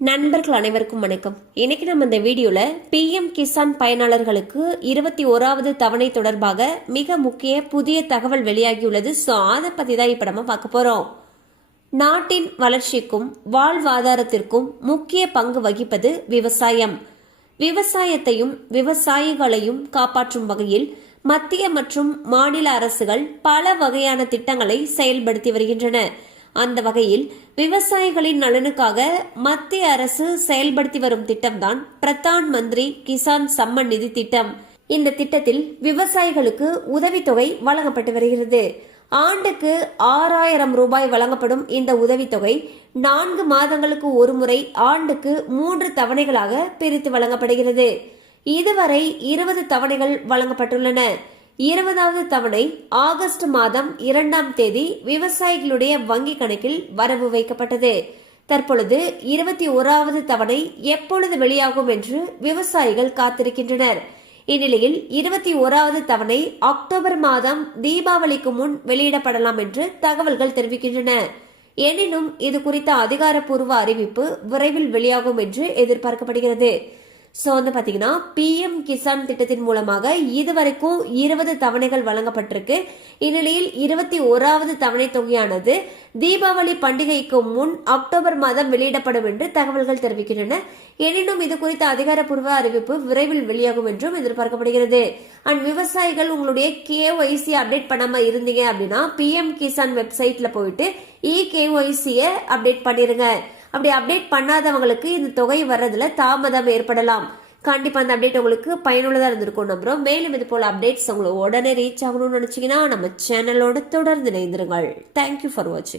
நண்பர்கள் அனைவருக்கும் வணக்கம். இன்னைக்கு நம்ம இந்த வீடியோல பிஎம் கிசான் பயனாளர்களுக்கு இருபத்தி ஓராவது தவணை தொடர்பாக மிக முக்கிய புதிய தகவல் வெளியாகியுள்ளது. ஸோ அதை பத்தி தான் இப்ப நம்ம பார்க்க போறோம். நாட்டின் வளர்ச்சிக்கும் வாழ்வாதாரத்திற்கும் முக்கிய பங்கு வகிப்பது விவசாயம். விவசாயத்தையும் விவசாயிகளையும் காப்பாற்றும் வகையில் மத்திய மற்றும் மாநில அரசுகள் பல வகையான திட்டங்களை செயல்படுத்தி வருகின்றன. அந்த வகையில் விவசாயிகளின் நலனுக்காக மத்திய அரசு செயல்படுத்தி வரும் திட்டம்தான் பிரதான் மந்திரி கிசான் சம்மன் நிதி திட்டம். இந்த திட்டத்தில் விவசாயிகளுக்கு உதவித்தொகை வழங்கப்பட்டு வருகிறது. ஆண்டுக்கு ஆறாயிரம் ரூபாய் வழங்கப்படும் இந்த உதவித்தொகை நான்கு மாதங்களுக்கு ஒருமுறை ஆண்டுக்கு மூன்று தவணைகளாக பிரித்து வழங்கப்படுகிறது. இதுவரை இருபது தவணைகள் வழங்கப்பட்டுள்ளன. இருபதாவது தவணை ஆகஸ்ட் மாதம் இரண்டாம் தேதி விவசாயிகளுடைய வங்கி கணக்கில் வரவு வைக்கப்பட்டது. தற்பொழுது இருபத்தி ஓராவது தவணை எப்பொழுது வெளியாகும் என்று விவசாயிகள் காத்திருக்கின்றனர். இந்நிலையில் இருபத்தி ஓராவது தவணை அக்டோபர் மாதம் தீபாவளிக்கு முன் வெளியிடப்படலாம் என்று தகவல்கள் தெரிவிக்கின்றன. எனினும் இது குறித்த அதிகாரப்பூர்வ அறிவிப்பு விரைவில் வெளியாகும் என்று எதிர்பார்க்கப்படுகிறது. ஸோ வந்து பார்த்தீங்கன்னா பிஎம் கிசான் திட்டத்தின் மூலமாக இதுவரைக்கும் இருபது தவணைகள் வழங்கப்பட்டிருக்கு. இந்நிலையில் இருபத்தி ஓராவது தவணை தொகையானது தீபாவளி பண்டிகைக்கு முன் அக்டோபர் மாதம் வெளியிடப்படும் என்று தகவல்கள் தெரிவிக்கின்றன. எனினும் இது குறித்த அதிகாரப்பூர்வ அறிவிப்பு விரைவில் வெளியாகும் என்றும் எதிர்பார்க்கப்படுகிறது. அண்ட் விவசாயிகள் உங்களுடைய கேஒய்சி அப்டேட் பண்ணாமல் இருந்தீங்க அப்படின்னா பிஎம் கிசான் வெப்சைட்ல போயிட்டு இ கேஒய்சியை அப்டேட் பண்ணிருங்க. அப்படி அப்டேட் பண்ணாதவங்களுக்கு இந்த தொகை வர்றதுல தாமதம் ஏற்படலாம். கண்டிப்பா அந்த அப்டேட் உங்களுக்கு பயனுள்ளதா இருந்திருக்கும் நம்புறோம். மேலும் இது போல அப்டேட்ஸ் உங்களுக்கு உடனே ரீச் ஆகணும்னு நினைச்சீங்கன்னா நம்ம சேனலோட தொடர்ந்து இணைந்திருங்கள். தேங்க்யூ ஃபார் வாட்சிங்